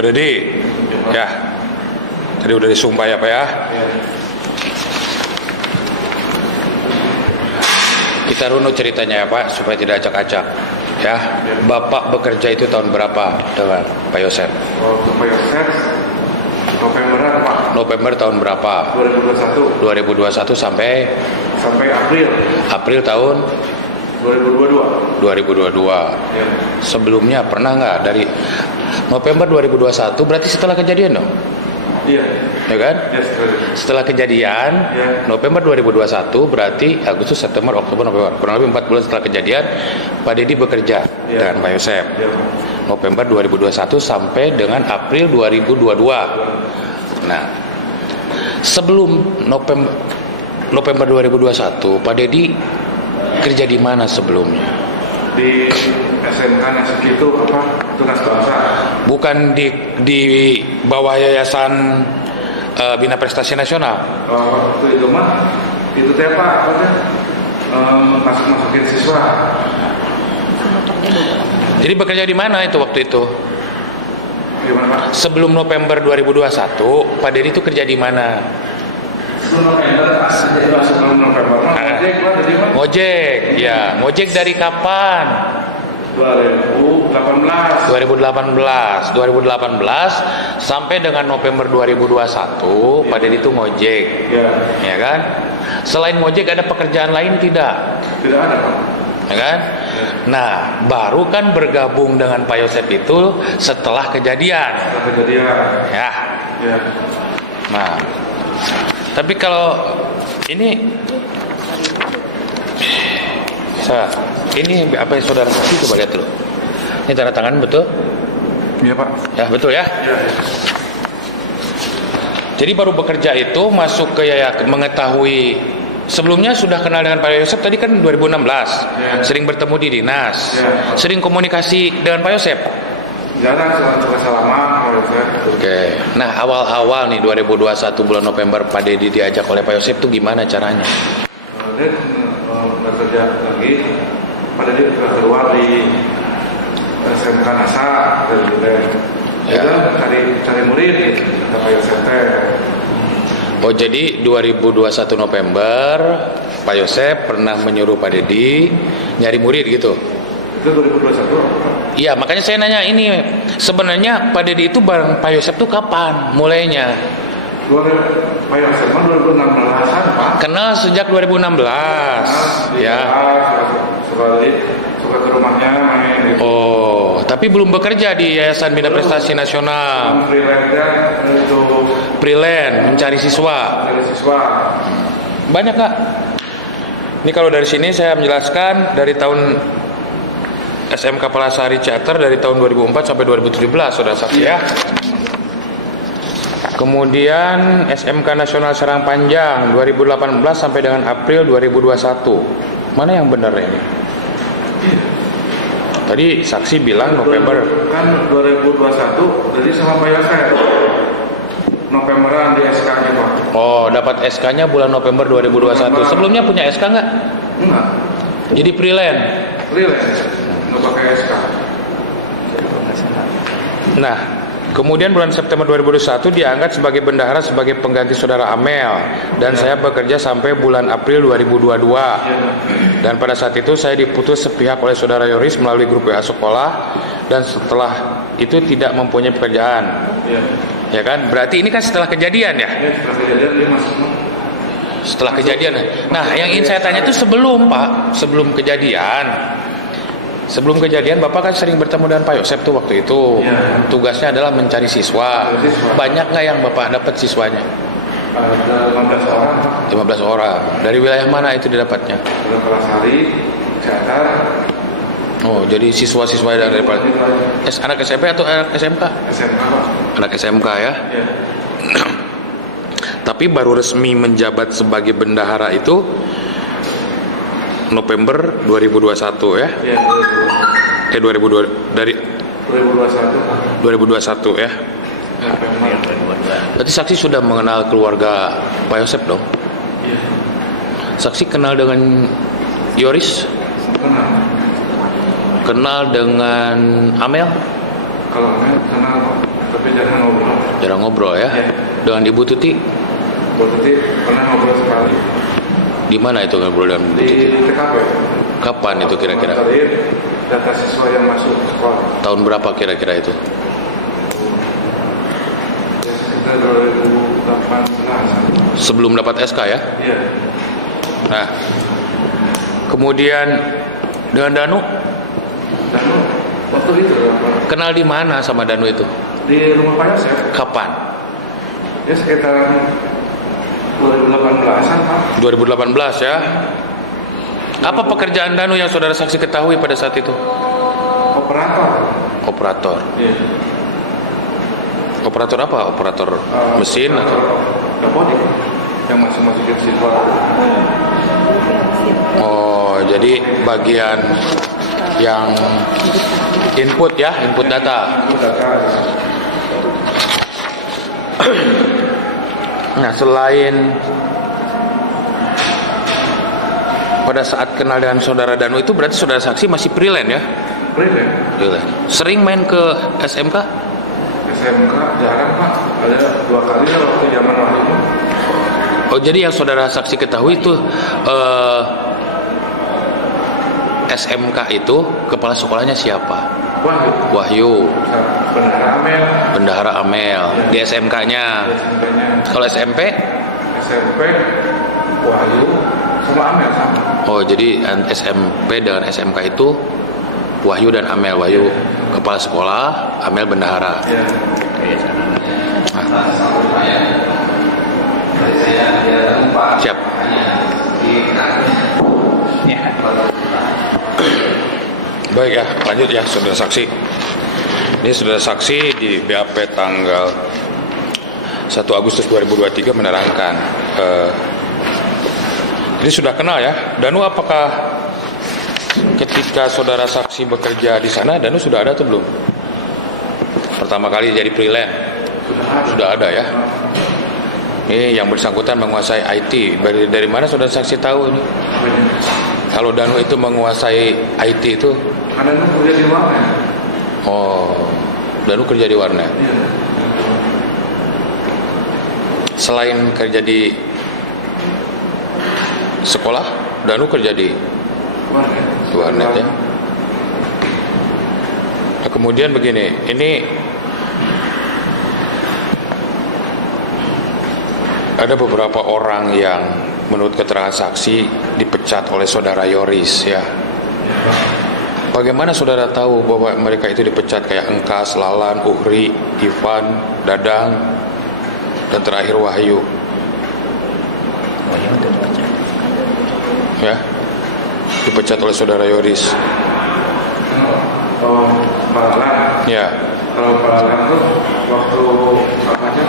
Jadi, ya, tadi udah disumpah ya Pak ya. Kita runut ceritanya ya Pak, supaya tidak acak-acak. Ya, Bapak bekerja itu tahun berapa dengan Pak Yosef? Waktu Pak Yosef, Novemberan Pak. November tahun berapa? 2021. 2021 sampai April. April tahun 2022. 2022. Ya. Sebelumnya pernah nggak dari November 2021 berarti setelah kejadian dong? Iya. Ya kan? Ya, Setelah kejadian Ya. November 2021 berarti Agustus, September, Oktober, November. Kurang lebih 4 bulan setelah kejadian Pak Dedi bekerja Ya. dengan Pak Yosef. Ya, Pak. November 2021 sampai dengan April 2022. Nah, sebelum November 2021 Pak Dedi kerja di mana sebelumnya? Di SMK Nasuki itu apa? Tugas bangsa. Bukan di bawah Yayasan Bina Prestasi Nasional. Waktu itu mah itu teh Pak, apa teh? Masukin siswa. Jadi bekerja di mana itu waktu itu? Gimana Pak? Sebelum November 2021, Pak Dedi itu kerja di mana? Sebelum November mah ngojek Pak, jadi mah Ngojek, ya. Ngojek dari kapan? 2018. 2018 sampai dengan November 2021, Pak Dedi itu ngojek, Ya, ya kan? Selain ngojek ada pekerjaan lain tidak? tidak ada Pak. Ya kan? Nah, baru kan bergabung dengan Pak Yosef itu setelah kejadian. Setelah kejadian. Ya. Ya. Nah, tapi kalau ini ini apa yang saudara saksi, coba lihat dulu. Ini tanda tangan betul? Iya Pak. Ya, betul ya. Ya. Jadi baru bekerja itu masuk ke yayasan, mengetahui sebelumnya sudah kenal dengan Pak Yosef tadi kan 2016. Ya. Sering bertemu di dinas. Ya. Sering komunikasi dengan Pak Yosef. Jarang tugas lama kalau saya. Oke. Nah, awal-awal nih 2021 bulan November Pak Dedi diajak oleh Pak Yosef tuh gimana caranya? Dia nggak kerja lagi. Pada dia sudah keluar di SMK NASA dan juga Ya. cari murid gitu. Kata Pak Yosef teh. Oh, jadi 2021 November Pak Yosef pernah menyuruh Pak Dedi nyari murid gitu. Itu 2021. Iya, makanya saya nanya ini, sebenarnya Pak Dedi itu bareng Pak Yosef tuh kapan mulainya? Pak Yosef mah 2016-an Pak. Kenal sejak 2016. Ya. Suka ke rumahnya main gitu. Oh, tapi belum bekerja di Yayasan Bina Prestasi Nasional. Freelance-nya itu Freelance, mencari siswa. dari siswa. Banyak Kak. Ini kalau dari sini saya menjelaskan dari tahun SMK Palasari Charter dari tahun 2004 sampai 2017 sudah saksi ya. Kemudian SMK Nasional Serang Panjang 2018 sampai dengan April 2021. Mana yang benar ini? Tadi saksi bilang November. Kan 2021 jadi sama Pak Yosef. Novemberan di SK-nya Pak. Oh, dapat SK-nya bulan November 2021. Sebelumnya punya SK nggak? Enggak. Jadi freelance. Freelance. Nggak pakai SK. Nah, kemudian bulan September 2021 diangkat sebagai bendahara sebagai pengganti saudara Amel, dan saya bekerja sampai bulan April 2022. Dan pada saat itu saya diputus sepihak oleh saudara Yoris melalui grup WA sekolah, dan setelah itu tidak mempunyai pekerjaan. Ya. Ya kan? Berarti ini kan setelah kejadian ya? Ya, setelah kejadian dia masuk. Setelah kejadian. Nah, yang ingin saya tanya itu sebelum Pak, sebelum kejadian. Sebelum kejadian Bapak kan sering bertemu dengan Pak Yosef tuh waktu itu. Ya. Tugasnya adalah mencari siswa. Banyak nggak yang Bapak dapat siswanya? Ada 15 orang Pak. 15 orang. Dari wilayah mana itu didapatnya? Ada Palasari, Jatar. Oh, jadi siswa-siswa dari anak SMP atau anak SMK? SMK Pak. Anak SMK ya. Ya. Tapi baru resmi menjabat sebagai bendahara itu November 2021 ya. Ya, 2002 dari 2021 Pak. 2021 ya. November. Berarti saksi sudah mengenal keluarga Pak Yosef dong? Iya. Saksi kenal dengan Yoris? Kenal. Kenal dengan Amel? Kalau kenal Pak. Tapi jarang ngobrol ya. Ya. Dengan Ibu Tuti, Berarti pernah ngobrol sekali di mana itu ngobrol dengan Ibu Tuti? di TKP. Kapan itu kira-kira? Monitoring data siswa yang masuk ke sekolah. Tahun berapa kira-kira itu? Ya, sekitar 2018. Sebelum dapat SK ya? Iya. Nah, kemudian dengan Danu, Dan waktu itu kenal di mana sama Danu itu? di rumah Pak Yosef, Kapan? ya sekitar 2018an Pak. 2018 ya. Apa pekerjaan Danu yang saudara saksi ketahui pada saat itu? Operator. Operator. Iya. Operator apa? Operator mesin atau? Dapodik yang masuk-masukin siswa. Oh, jadi bagian yang input ya, input data. Itu data. Nah, selain pada saat kenal dengan saudara Danu itu berarti saudara saksi masih freelance ya? Freelance. Freelance. Sering main ke SMK? SMK jarang Pak. Ada 2 kali lah waktu zaman Wahyu. Oh, jadi yang saudara saksi ketahui itu SMK itu kepala sekolahnya siapa? Wahyu. Wahyu, Bendahara Amel. Bendahara Amel di SMK-nya. SMK-nya. Kalau SMP? SMP Wahyu sama Amel sama. Oh, jadi SMP dengan SMK itu Wahyu dan Amel. Wahyu kepala sekolah, Amel bendahara. Ya. Siap. Baik ya, lanjut ya saudara saksi. Ini saudara saksi di BAP tanggal 1 Agustus 2023 menerangkan. Ini sudah kenal ya. Danu, apakah ketika saudara saksi bekerja di sana, Danu sudah ada atau belum? Pertama kali jadi freelance. Sudah ada ya. Ini yang bersangkutan menguasai IT. Dari mana saudara saksi tahu ini? Kalau Danu itu menguasai IT itu? Karena itu kerja di warnet. Oh, Danu kerja di warnet. Iya. Selain kerja di sekolah, Danu kerja di warnet ya. Nah, kemudian begini, ini ada beberapa orang yang menurut keterangan saksi dipecat oleh saudara Yoris ya. Bagaimana saudara tahu bahwa mereka itu dipecat, kayak Engkas, Lalan, Uhri, Ivan, Dadang, dan terakhir Wahyu? Ya, dipecat oleh saudara Yoris. Kalau Palalan, Ya, kalau Palalan tuh waktu apa aja?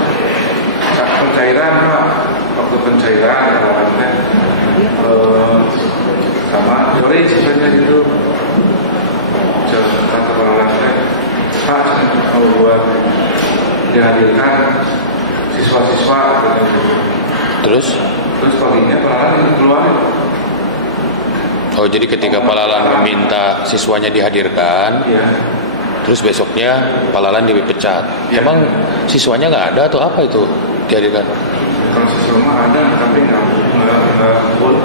Pencairan Pak. Waktu pencairan Palalan sama Yoris sebenarnya gitu. Kata Palalan Pak, kalau buat dihadirkan siswa-siswa gitu. terus? Terus paginya Palalan keluarin. Oh, jadi ketika Palalan meminta siswanya dihadirkan, Iya. terus besoknya Palalan dipecat. Ya. Emang siswanya nggak ada atau apa itu dihadirkan? Kalau siswa mah ada, tapi nggak full.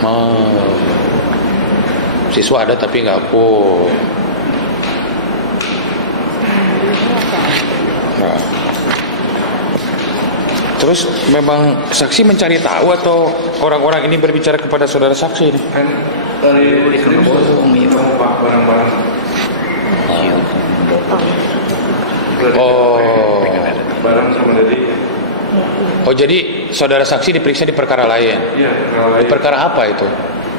Oh. Siswa ada tapi nggak full. Nah. Terus memang saksi mencari tahu atau orang-orang ini berbicara kepada saudara saksi ini? Kan dari sini Pak barang-barang. Oh. Barang sama dari. Oh, jadi saudara saksi diperiksa di perkara lain. Iya, kalau Di perkara apa itu?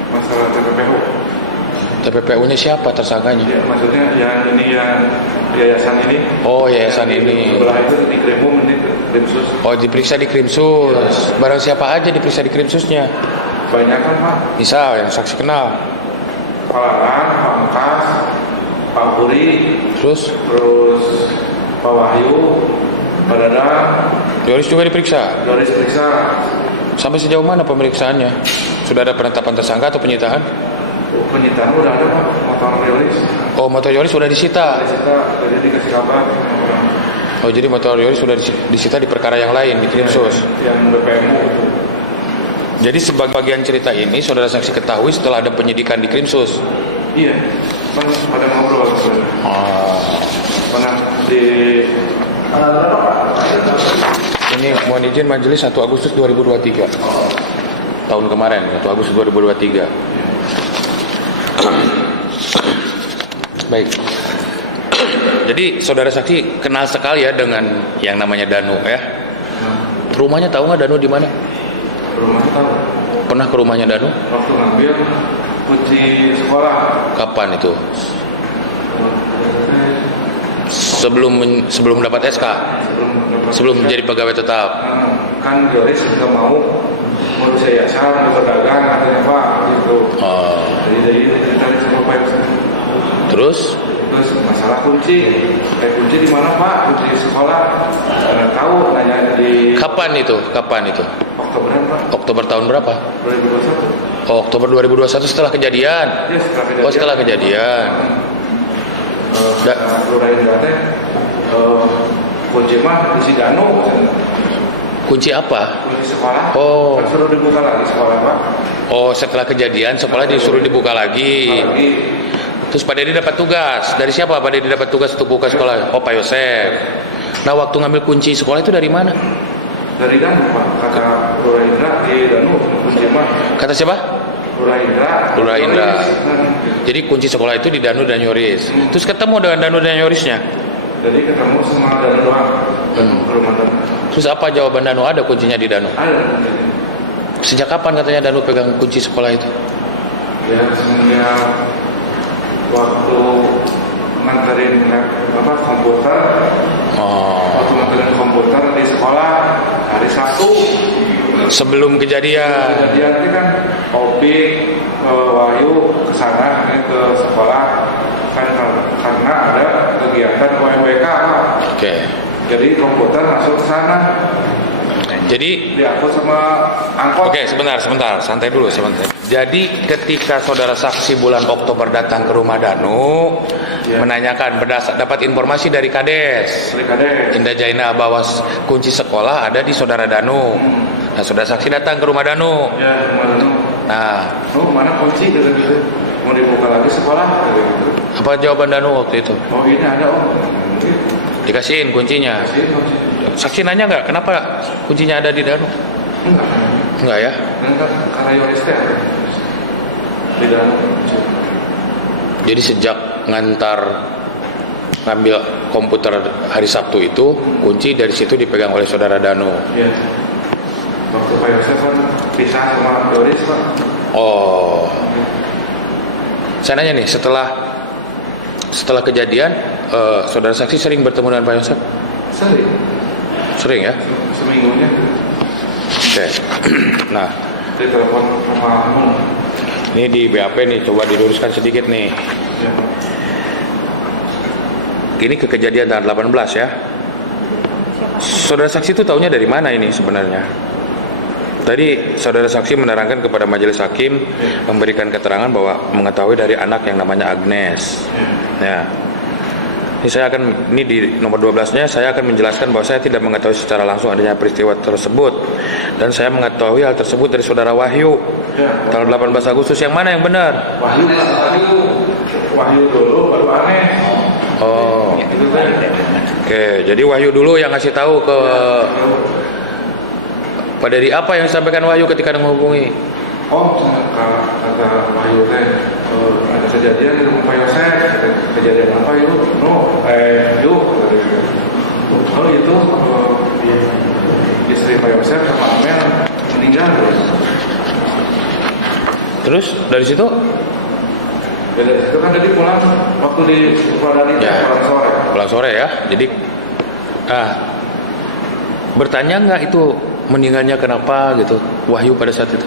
masalah TPPU. TPPU-nya siapa tersangkanya? Ya, maksudnya yang ini yang yayasan ini. Oh, yayasan ini. Sebelah itu di Krimum ini Krimsus. Oh, diperiksa di Krimsus. Barang siapa aja diperiksa di Krimsusnya? Banyak kan Pak. Misal yang saksi kenal. Palalan, Pak Engkas, Pak Puri, Terus terus Pak Wahyu, Pak Dadang, Yoris juga diperiksa. Yoris periksa. Sampai sejauh mana pemeriksaannya? Sudah ada penetapan tersangka atau penyitaan? Penyitaan udah ada Pak, motor Yoris. Oh, motor Yoris sudah disita. Kita jadi dikasih kabar sama orang. Oh, jadi motor Yoris sudah disita di perkara yang lain di Krimsus. Yang BPMU itu. Jadi sebagian cerita ini saudara saksi ketahui setelah ada penyidikan di Krimsus. Iya, kan pada ngobrol sebenarnya. Pernah di Ini mohon izin majelis 1 Agustus 2023. Tahun kemarin, 1 Agustus 2023. Baik. Jadi saudara saksi kenal sekali ya dengan yang namanya Danu ya. Rumahnya tahu nggak Danu di mana? rumahnya tahu. Pernah ke rumahnya Danu? Waktu ngambil kunci sekolah. Kapan itu? Sebelum dapat SK? Sebelum menjadi pegawai tetap? Kan Yoris juga mau saya yayasan, berdagang, katanya Pak, gitu. Jadi ditarik sama Pak Yoris. Terus masalah kunci di mana Pak? Kunci sekolah. Tahu, nanya di. Kapan itu? Oktoberan Pak. Oktober tahun berapa? 2021. Oh, Oktober 2021 setelah kejadian. Ya, setelah kejadian. Oh, setelah kejadian. Lurah Indra teh kunci mah di Danu. Kunci apa? Kunci sekolah. Oh. Kan suruh dibuka lagi sekolah Pak. Oh, setelah kejadian sekolah disuruh dibuka lagi. Terus Pak Dedi dapat tugas. Dari siapa Pak Dedi dapat tugas untuk buka sekolah? Oh, Pak Yosef. Nah, waktu ngambil kunci sekolah itu dari mana? Dari Danu Pak. Kata Lurah Indra di Danu kunci mah. Kata siapa? Lurah Indra. Jadi kunci sekolah itu di Danu dan Yoris. Terus ketemu dengan Danu dan Yorisnya? Jadi ketemu sama Danu doang. Dan ke rumah Danu. Terus apa jawaban Danu? Ada kuncinya di Danu? Ada. Sejak kapan katanya Danu pegang kunci sekolah itu? Ya semenjak waktu nganterin komputer. Waktu nganterin komputer di sekolah hari Sabtu. Sebelum kejadian. Kejadian itu kan Opi Wahyu kesana ke sekolah kan karena ada kegiatan UMBK Pak. Oke. Jadi komputer masuk ke sana. Jadi Diangkut sama angkot. Oke, sebentar, santai dulu sebentar. Jadi ketika saudara saksi bulan Oktober datang ke rumah Danu, menanyakan dapat informasi dari Kades, Indah Jaina bahwa kunci sekolah ada di saudara Danu. Nah, saudara saksi datang ke rumah Danu. Ya, rumah Danu. Nah, mana kunci gitu? Mau dibuka lagi sekolah? Gitu. apa jawaban Danu waktu itu? Oh ini ada Dikasihin kuncinya. Saksi nanya nggak kenapa kuncinya ada di Danu? Enggak ya? Karena Yoris teh di Danu. Jadi sejak ngambil komputer hari Sabtu itu, kunci dari situ dipegang oleh saudara Danu. Iya. Waktu Pak Yosef kan pisah sama Yoris Pak. Oh. Saya nanya nih, setelah kejadian, saudara saksi sering bertemu dengan Pak Yosef? Sering ya? Seminggunya. Oke. Nah, Di telepon sama ini di BAP nih, coba diluruskan sedikit nih. Ya. Ini kejadian tanggal 18 ya. Saudara saksi itu taunya dari mana ini sebenarnya? Tadi saudara saksi menerangkan kepada majelis hakim, memberikan keterangan bahwa mengetahui dari anak yang namanya Agnes. Ya. Ini di nomor 12-nya saya akan menjelaskan bahwa saya tidak mengetahui secara langsung adanya peristiwa tersebut, dan saya mengetahui hal tersebut dari saudara Wahyu. Tanggal 18 Agustus yang mana yang benar? Wahyu dulu baru Aneh. Oh. Itu kan. Oke, jadi Wahyu dulu yang ngasih tahu ke Pak Dedi. Apa yang disampaikan Wahyu ketika menghubungi? Oh, kata Wahyu teh ada kejadian di rumah Pak Yosef. Kejadian apa itu? Yuk. Oh itu istri Pak Yosef sama Amel meninggal. Terus dari situ? Ya dari situ kan tadi pulang waktu di Pradani pulang sore ya. Jadi bertanya nggak itu meninggalnya kenapa gitu Wahyu pada saat itu?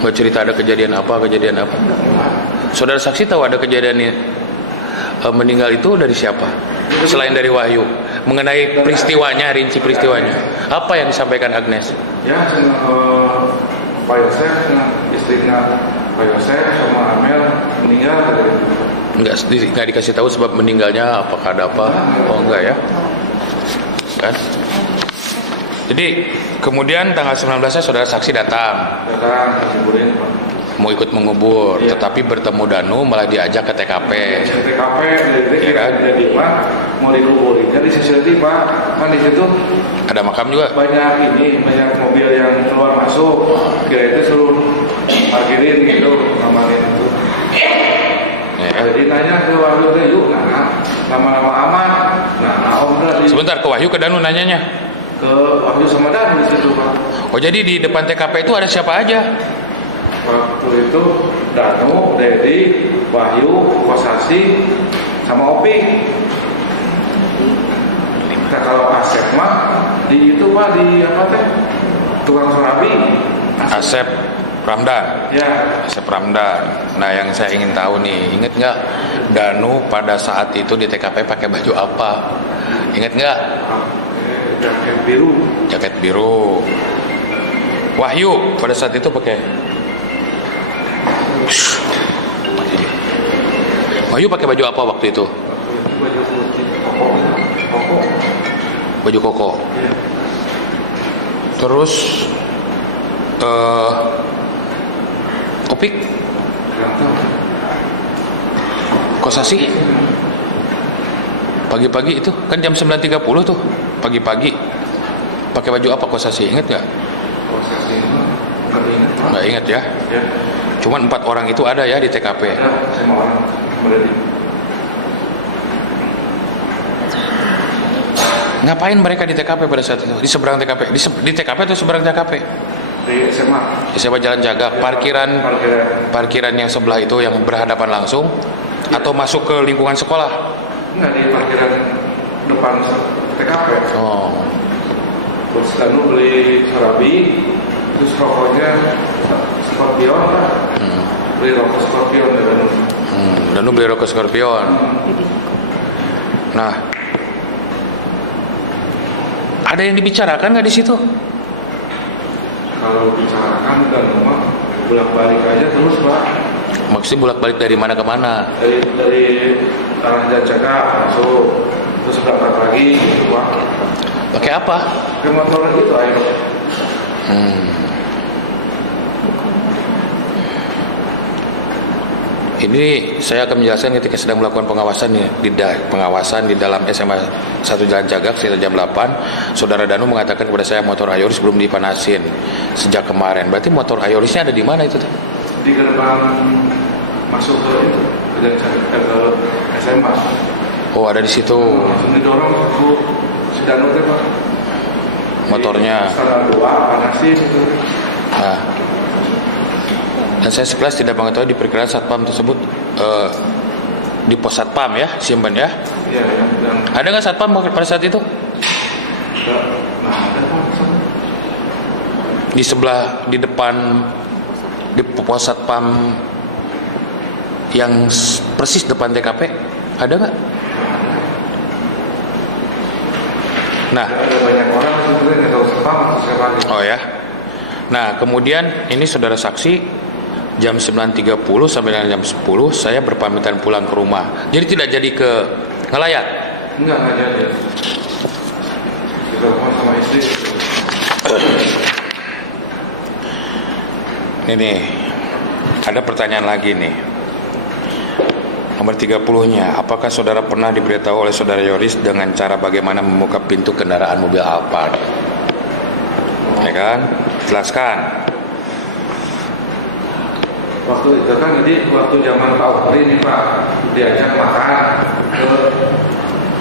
Nggak cerita ada kejadian apa? Saudara saksi tahu ada kejadian meninggal itu dari siapa? Selain dari Wahyu, mengenai peristiwanya, rinci peristiwanya, apa yang disampaikan Agnes? Ya, Pak Yosef, istrinya Pak Yosef sama Amel meninggal. Nggak dikasih tahu sebab meninggalnya, apakah ada apa? Oh enggak ya, kan? Jadi kemudian tanggal 19-nya saudara saksi datang kuburin Pak. mau ikut mengubur, Iya. tetapi bertemu Danu malah diajak ke TKP. TKP Iya kan? jadi Pak mau dikuburin jadi sisi Pak kan di situ Ada makam juga. banyak mobil yang keluar masuk kira itu suruh parkirin gitu ngamarin itu. Ya. Jadi nanya ke Wahyu teh yuk nama-nama aman. Om tadi Sebentar, ke Wahyu ke Danu nanyanya. ke Wahyu sama Dan di situ Pak. Oh jadi di depan TKP itu ada siapa aja? Waktu itu Danu, Dedi, Wahyu, Kosasi, sama Opi. Nah kalau Asep mah di itu Pak di apa teh tukang surabi. Asep Ramdan. Ya. Asep Ramdan. Nah yang saya ingin tahu nih, inget nggak Danu pada saat itu di TKP pakai baju apa? Inget nggak? Jaket biru. Jaket biru. Wahyu pada saat itu pakai. Wahyu pakai baju apa waktu itu? Baju putih koko. Baju koko. Ya. Terus Opik, Kosasi pagi-pagi itu kan jam 9.30 tuh pagi-pagi pakai baju apa Kosasi, inget nggak? Kosasi nggak ingat Pak. Nggak inget ya. Ya. Cuman 4 orang itu ada ya di TKP. Ada sama orang berarti. Ngapain mereka di TKP pada saat itu? Di seberang TKP, di TKP atau seberang TKP? Di SMA. Di seberang Jalan Jaga, parkiran yang sebelah itu yang berhadapan langsung, atau masuk ke lingkungan sekolah? Enggak di parkiran depan TKP. Oh, Terus Danu beli surabi, terus rokoknya Scorpion Pak. Beli rokok Scorpion dari Danu. Danu beli rokok Scorpion. Nah, ada yang dibicarakan nggak di situ? Kalau bicarakan Danu mah bolak-balik aja terus Pak. Maksudnya bolak-balik dari mana ke mana? Dari arah Jalan Jaga masuk, terus berangkat lagi gitu Pak. Pakai apa? Ke motor itu ayo. Ini saya akan menjelaskan ketika sedang melakukan pengawasan di dalam SMA 1 Jalan Jagak sekitar jam 8. Saudara Danu mengatakan kepada saya motor Ayoris belum dipanasin sejak kemarin. Berarti motor Ayorisnya ada di mana itu? Di gerbang masuk ke itu ke SMA. Oh, ada di situ Langsung didorong ke si Danu teh Pak. motornya. Sana 2 panasin itu. Nah, dan saya sekelas tidak mengetahui diperkirakan satpam tersebut di pos satpam ya, Simban ya. Iya ya. Dan Ada nggak satpam pada saat itu? ada Pak. Di sebelah, di depan, di pos satpam yang persis depan TKP, ada nggak? Nah, Ada banyak orang sebetulnya nggak tahu sepam atau siapa lagi. oh ya. Nah, kemudian ini saudara saksi jam 9.30 sampai dengan jam 10 saya berpamitan pulang ke rumah. Jadi tidak jadi ke ngelayat. Enggak jadi. Kita telepon sama istri. Ini ada pertanyaan lagi nih. Nomor 30-nya, apakah saudara pernah diberitahu oleh saudara Yoris dengan cara bagaimana membuka pintu kendaraan mobil Alphard? Ya kan? Jelaskan. Waktu itu kan jadi waktu zaman Pak Wahri ini Pak diajak makan ke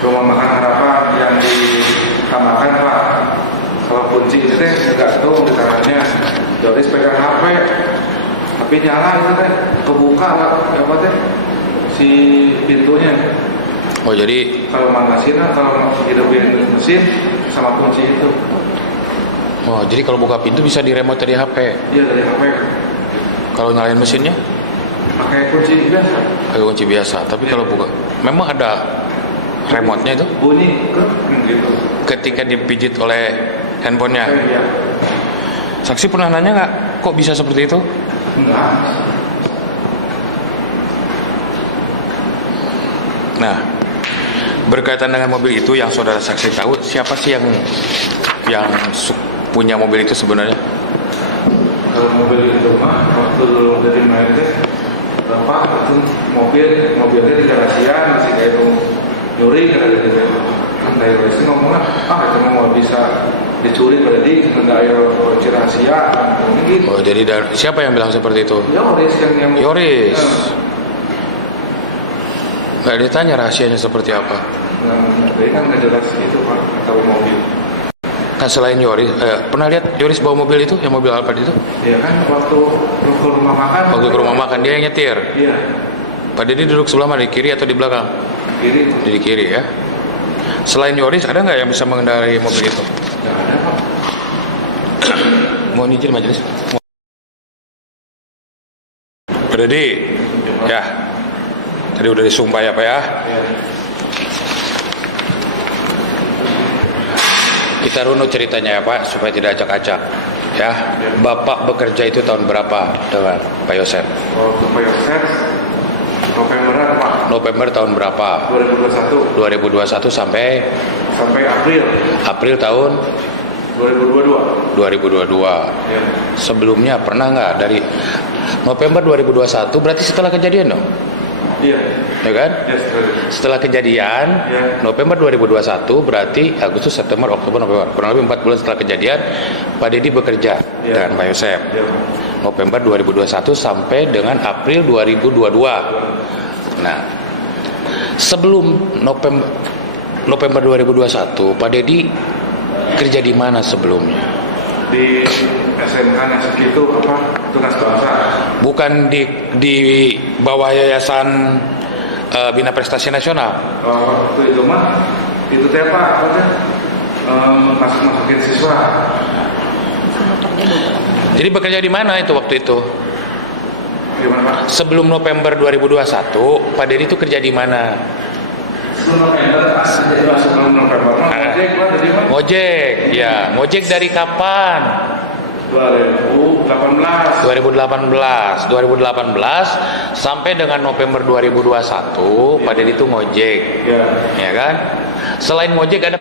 rumah makan Harapan yang ditamakan Pak. Kalau kunci itu teh tergantung di tangannya. Yoris pegang HP, tapi nyala itu teh kebuka lah, apa teh si pintunya. Oh jadi, Kalau manasin, kalau hidupin mesin sama kunci itu. oh jadi kalau buka pintu bisa di remote dari HP. Iya dari HP. Kalau nyalain mesinnya Pakai kunci biasa. pakai kunci biasa. Tapi kalau buka, memang ada remote-nya itu. Bunyi ke gitu. Ketika dipijit oleh handphonenya. Iya. Saksi pernah nanya nggak, kok bisa seperti itu? Enggak. Nah, berkaitan dengan mobil itu yang saudara saksi tahu, siapa sih yang punya mobil itu sebenarnya? Kalau mobil itu mah waktu dari main teh bapak itu mobilnya di garasian masih kayak nyuri kata gitu. Kan dari itu ngomongnya itu mau bisa dicuri berarti nggak ada kunci rahasia gitu. Oh, jadi siapa yang bilang seperti itu? Yoris yang Yoris. Nggak ditanya rahasianya seperti apa. Jadi kan nggak jelas gitu pak atau mobil. Kan selain Yoris, pernah lihat Yoris bawa mobil itu, yang mobil Alphard itu? Iya kan waktu ke rumah makan. Waktu ke rumah makan dia yang nyetir. Iya. Pak Dedi duduk sebelah mana, di kiri atau di belakang? Kiri. Di kiri ya. Selain Yoris, ada nggak yang bisa mengendarai mobil itu? Nggak ada pak. Mohon izin majelis. Pak Dedi, ya. Tadi udah disumpah ya Pak ya. Iya. Kita runut ceritanya ya Pak, supaya tidak acak-acak. Ya, Bapak bekerja itu tahun berapa dengan Pak Yosef? Waktu Pak Yosef Novemberan pak. November tahun berapa? 2021. 2021 sampai April tahun 2022. 2022. Ya. Sebelumnya pernah nggak dari November 2021 berarti setelah kejadian dong? Iya. Ya kan? Ya, Setelah kejadian Ya. November 2021 berarti Agustus, September, Oktober, November. Kurang lebih 4 bulan setelah kejadian Pak Dedi bekerja Ya. dengan Pak Yosef. Ya. November 2021 sampai dengan April 2022. Nah, sebelum November 2021, Pak Dedi kerja di mana sebelumnya? Di SMK yang segitu apa tugas bangsa. Bukan di bawah Yayasan Bina Prestasi Nasional. Waktu itu mah itu teh pak apa teh masukin siswa. Jadi bekerja di mana itu waktu itu? Gimana pak? Sebelum November 2021, Pak Dedi itu kerja di mana? Sebelum November mah ngojek pak jadi mah. Ngojek, ya. Ngojek dari kapan? 2018. 2018 sampai dengan November 2021, Pak Dedi itu ngojek, Ya. ya kan? Selain ngojek ada